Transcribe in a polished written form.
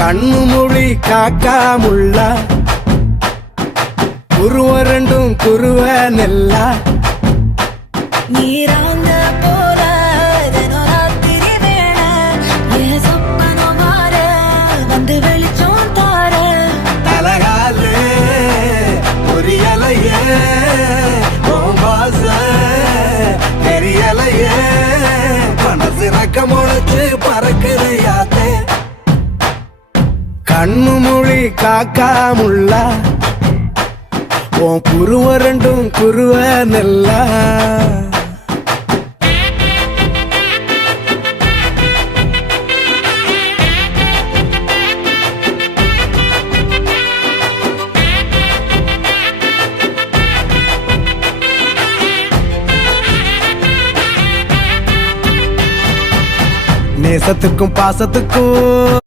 கண்ணு மொழி காக்காமுள்ள குருவ ரெண்டும் குருவ நெல்லா நீராங்க போல தினராத்திரி வேண என் சொப்பனம் மாற வந்து வெளிச்சம் தார தலகாலே பொரியலையே ஓம்பாச தெரியலையே மனசு ரக்க முளைச்சு பறக்குறையாத்தே கண்ணு மொழி காக்காமுள்ள உன் குருவ ரெண்டும் குருவ நெல்லா நேசத்துக்கும் பாசத்துக்கும்